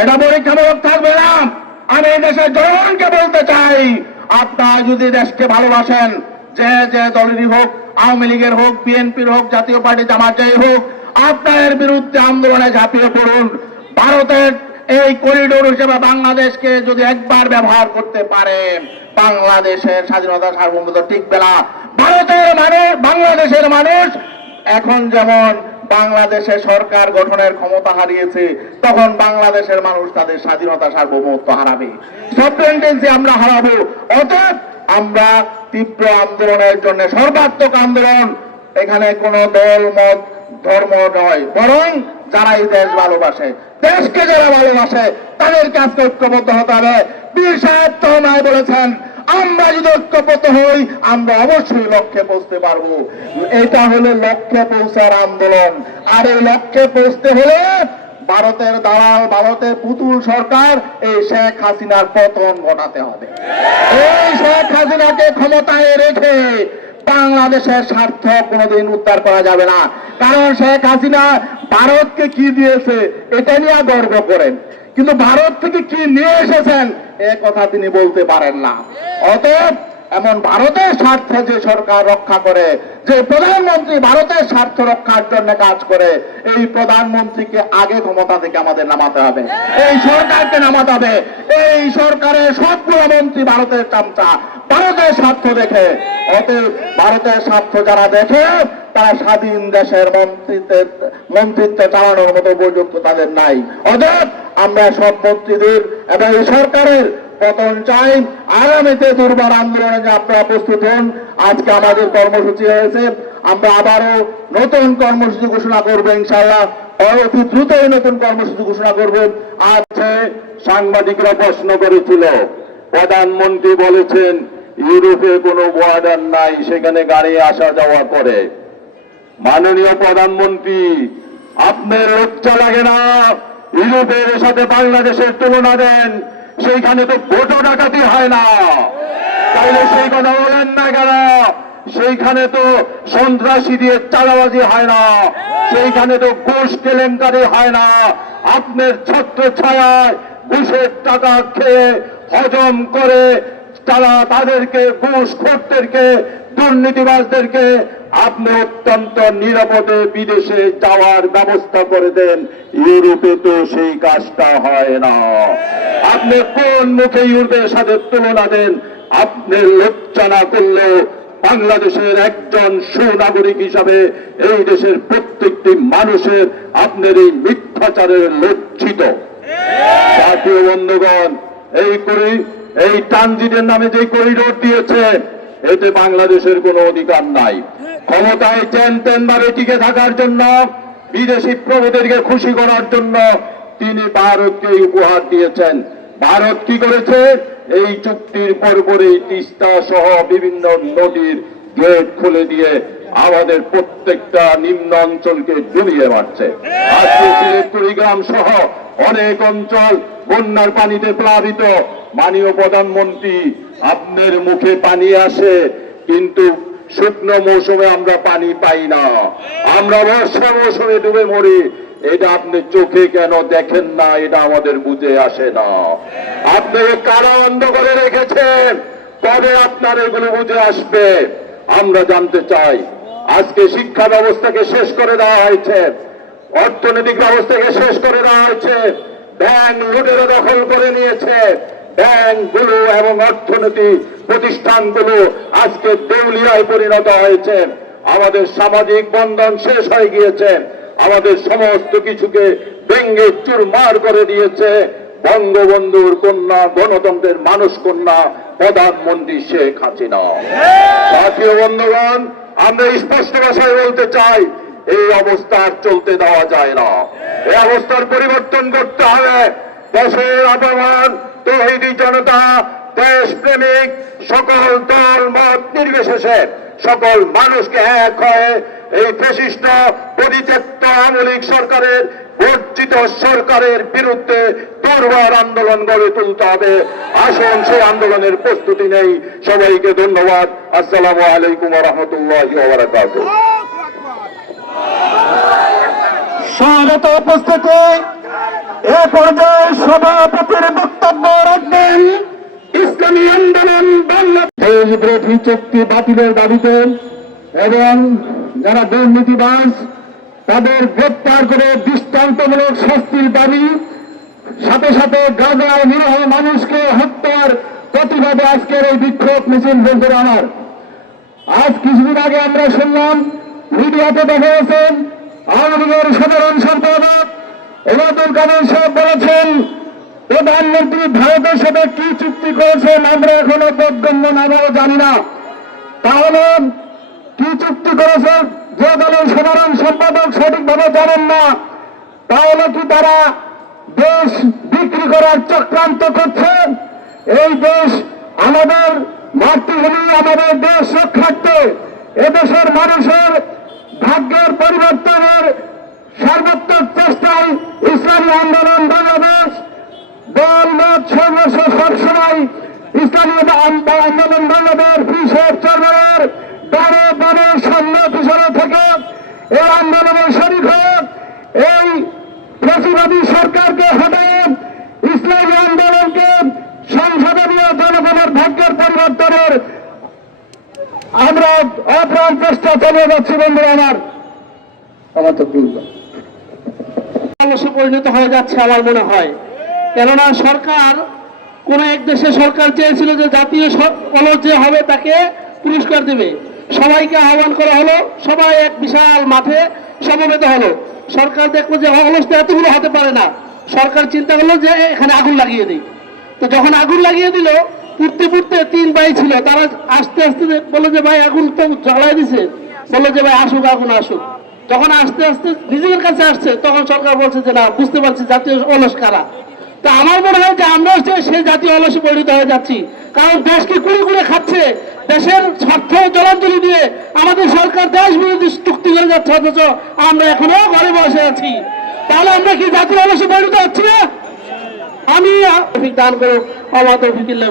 এটা পরীক্ষামূলক থাকবে না আমি এই দেশের জনগণকে বলতে চাই, আপনারা যদি দেশকে ভালোবাসেন, যে যে দলেরই হোক, আওয়ামী লীগের হোক, বিএনপির হোক, জাতীয় পার্টি জামাত যাই হোক আপনার বিরুদ্ধে আন্দোলনে ঝাঁপিয়ে পড়ুন। ভারতের এই করিডোর হিসেবে বাংলাদেশকে যদি একবার ব্যবহার করতে পারে বাংলাদেশের স্বাধীনতা সার্বভৌমত্ব টিকবে না। ভারতের মানুষ, বাংলাদেশের মানুষ এখন যেমন বাংলাদেশে সরকার গঠনের ক্ষমতা হারিয়েছে, তখন বাংলাদেশের মানুষ তাদের স্বাধীনতা সার্বভৌমত্ব হারাবে। সফরেন্টেন্সি আমরা হারাবো, অতএব আমরা তীব্র আন্দোলনের জন্য সর্বাত্মক আন্দোলন, এখানে কোনো দল, মত, ধর্ম নয়, বরং যারা এই দেশ ভালোবাসে, দেশকে যারা ভালোবাসে, তাদেরকে আজকে ঐক্যবদ্ধ হতে হবে। বীর চৌনায় বলেছেন আমরা যদি ঐক্যবদ্ধ হই, আমরা অবশ্যই লক্ষ্যে পৌঁছতে পারব। এটা হলো লক্ষ্যে পৌঁছার আন্দোলন। আর এই লক্ষ্যে পৌঁছতে হলে ভারতের দালাল, ভারতের পুতুল সরকার এই শেখ হাসিনার পতন ঘটাতে হবে। এই শেখ হাসিনাকে ক্ষমতায় রেখে বাংলাদেশের স্বার্থ কোনোদিন উদ্ধার করা যাবে না। কারণ শেখ হাসিনা ভারতকে কি দিয়েছে, এটা নিয়ে গর্ব করেন। কিন্তু ভারত থেকে কি নিয়ে এসেছেন? এ কথা তিনি বলতে পারেন না। অতএব এমন ভারতের স্বার্থ যে সরকার রক্ষা করে, যে প্রধানমন্ত্রী ভারতের স্বার্থ রক্ষার জন্য কাজ করে, এই প্রধানমন্ত্রীকে আগে ক্ষমতা থেকে আমাদের নামাতে হবে। এই সরকারকে নামাতে হবে। এই সরকারের সবগুলো মন্ত্রী ভারতের চামচা, ভারতের স্বার্থ দেখে। অতএব ভারতের স্বার্থ যারা দেখে, তারা স্বাধীন দেশের মন্ত্রিত্বের মন্ত্রিত্ব চালানোর মতো উপযুক্ত তাদের নাই। অতএব আমরা সব মন্ত্রীদের এবং এই সরকারের পতন চাই। আগামীতে দুর্বার আন্দোলনে যে আপনারা প্রস্তুত হন, আজকে আমাদের কর্মসূচি হয়েছে। আমরা আবারও নতুন কর্মসূচি ঘোষণা করব ইনশাল্লাহ অতি দ্রুতই নতুন কর্মসূচি ঘোষণা করব। আছে সাংবাদিকরা প্রশ্ন করেছিল, প্রধানমন্ত্রী বলেছেন, ইউরোপে কোনো বর্ডার নাই, সেখানে গাড়ি আসা যাওয়া করে। মাননীয় প্রধানমন্ত্রী, আপনার লজ্জা লাগে না। ইউরোপের সাথে বাংলাদেশের তুলনা দেন, সেইখানে তো ভোটও ডাকাতি হয় না। তাইলে সেই কথা বলেন না কেন? সেইখানে তো সন্ত্রাসী দিয়ে চালাবাজি হয় না। সেইখানে তো ঘুষ কেলেঙ্কারি হয় না। আপনার ছত্র ছায়ায় ঘুষের টাকা খেয়ে হজম করে তারা তাদেরকে, ঘুষ খোরদেরকে দুর্নীতিবাজদেরকে আপনি অত্যন্ত নিরাপদে বিদেশে যাওয়ার ব্যবস্থা করে দেন। ইউরোপে তো সেই কাজটা হয় না। আপনি কোন মুখে ইউরোপের সাথে তুলনা দেন? আপনি লজ্জা না করলেও বাংলাদেশের একজন সুনাগরিক হিসাবে এই দেশের প্রত্যেকটি মানুষের আপনার এই মিথ্যাচারের লজ্জিত। জাতীয় বন্ধুগণ, এই করি এই ট্রানজিটের নামে যে করিডোর দিয়েছে এতে বাংলাদেশের কোনো অধিকার নাই। ক্ষমতায় চেন তেন ভাবে টিকে থাকার জন্য, বিদেশি প্রভুদেরকে খুশি করার জন্য তিনি ভারতকে উপহার দিয়েছেন। ভারত কি করেছে? এই চুক্তির পরপরই তিস্তা সহ বিভিন্ন নদীর গেট খুলে দিয়ে আমাদের প্রত্যেকটা নিম্ন অঞ্চলকে ডুবিয়ে মারছে। আজকে সিলেট, কুড়িগ্রাম সহ অনেক অঞ্চল বন্যার পানিতে প্লাবিত। মাননীয় প্রধানমন্ত্রী, আপনার মুখে পানি আসে, কিন্তু শুকনো মৌসুমে আমরা পানি পাই না। আমরা বর্ষা মৌসুমে ডুবে মরি। এটা আপনি চোখে কেন দেখেন না, এটা আমাদের বুঝে আসে না। আপনি কারা অন্ধ করে রেখেছেন তবে আপনার এগুলো বুঝে আসবে? আমরা জানতে চাই। আজকে শিক্ষা ব্যবস্থাকে শেষ করে দেওয়া হয়েছে। অর্থনৈতিক ব্যবস্থাকে শেষ করে দেওয়া হয়েছে। ব্যাংক লুটেরা দখল করে নিয়েছে। ব্যাংকগুলো এবং অর্থনীতি প্রতিষ্ঠানগুলো আজকে দেউলিয়ায় পরিণত হয়েছে। আমাদের সামাজিক বন্ধন শেষ হয়ে গিয়েছে। আমাদের সমস্ত কিছুকে ভেঙ্গে চুরমার করে দিয়েছে। বঙ্গবন্ধুর কন্যা গণতন্ত্রের মানুষ কন্যা প্রধানমন্ত্রী শেখ হাসিনা। জাতীয় বন্ধুগণ আমরা স্পষ্ট ভাষায় বলতে চাই এই অবস্থা আর চলতে দেওয়া যায় না। এই অবস্থার পরিবর্তন করতে হবে। দেশের অপমান তহিদি জনতা দেশ প্রেমিক সকল দল, মত নির্বিশেষে সকল মানুষকে এক হয়ে এই ফেসিস্ট পরিত্যক্ত আমলিক সরকারের, বর্জিত সরকারের বিরুদ্ধে দুর্বার আন্দোলন গড়ে তুলতে হবে। আসুন, সেই আন্দোলনের প্রস্তুতি নেই। সবাইকে ধন্যবাদ। আসসালামু আলাইকুম রহমতুল্লাহ সমাগত উপস্থিতি। এ পর্যায়ে সভাপতির বক্তব্য রাখবেন ইসলামী আন্দোলন বাংলাদেশ। চুক্তি বাতিলের দাবিতে এবং যারা দুর্নীতিবাজ, তাদের গ্রেপ্তার করে দৃষ্টান্তমূলক শাস্তির দাবি, সাথে সাথে গাজায় নিরহ মানুষকে হত্যার প্রতিবাদে আজকের এই বিক্ষোভ মিছিল বলতে আমার আজ কিছুদিন আগে আমরা শুনলাম, মিডিয়াতে দেখা আওয়ামী লীগের সাধারণ সম্পাদক ওবায়দুল কাদের সাহেব বলেছেন, প্রধানমন্ত্রী ভারতের সাথে কি চুক্তি করেছেন আমরা এখনও বোধগম্য না জানি না। তাহলে কি চুক্তি করেছেন যে দলের সাধারণ সম্পাদক সঠিকভাবে জানেন না, তাহলে কি তারা দেশ বিক্রি করার চক্রান্ত করছে? এই দেশ আমাদের মাতৃভূমি, আমাদের দেশ রক্ষার্থে এদেশের মানুষের ভাগ্যের পরিবর্তনের সর্বাত্মক চেষ্টায় ইসলামী আন্দোলন বাংলাদেশ। দল, মত, সর্বস্ব সবসময় ইসলামী আন্দো- আন্দোলন বাংলাদেশ বিশ্বের চর্মের বারে বারে সামনে পিছনে থেকে এই আন্দোলনে শরিক হোক এই প্রতিবাদী সরকারকে হটায় ইসলামী আন্দোলনকে সংসদে নিয়ে জনগণের ভাগ্যের পরিবর্তনের আমরা চেষ্টা চালিয়ে যাচ্ছি বন্ধুরা আমার। আমার তো অলসে পরিণত হয়ে যাচ্ছে আমার মনে হয়। কেননা সরকার, কোন এক দেশে সরকার চেয়েছিল যে জাতীয় অলস যে হবে তাকে পুরস্কার দেবে। সবাইকে আহ্বান করা হলো, সবাই এক বিশাল মাঠে সমবেত হলো। সরকার দেখল যে অলস তো এতগুলো হতে পারে না। সরকার চিন্তা করল যে এখানে আগুন লাগিয়ে দিই। তো যখন আগুন লাগিয়ে দিল, পুড়তে পুড়তে তিন ভাই ছিল, তারা আস্তে আস্তে বলল যে, ভাই, আগুন তো জ্বালায় দিছে। বলল যে, ভাই, আসুক আগুন আসুক। যখন আস্তে আস্তে নিজেদের কাছে আসছে, তখন সরকার বলছে যে, না, বুঝতে পারছি, জাতীয় অলস কারা? তা আমার মনে হয় যে, আমরা সেই জাতীয় অলসে পরিণত হয়ে যাচ্ছি। কারণ দেশকে কুড়ে কুড়ে খাচ্ছে, দেশের স্বার্থ জলাঞ্জলি দিয়ে আমাদের সরকার দেশ বিরোধী চুক্তি করে যাচ্ছে, অথচ আমরা এখনও ঘরে বসে আছি। তাহলে আমরা কি জাতীয় অলসে পরিণত হচ্ছি না? আমি দান করো বিল্লাহ।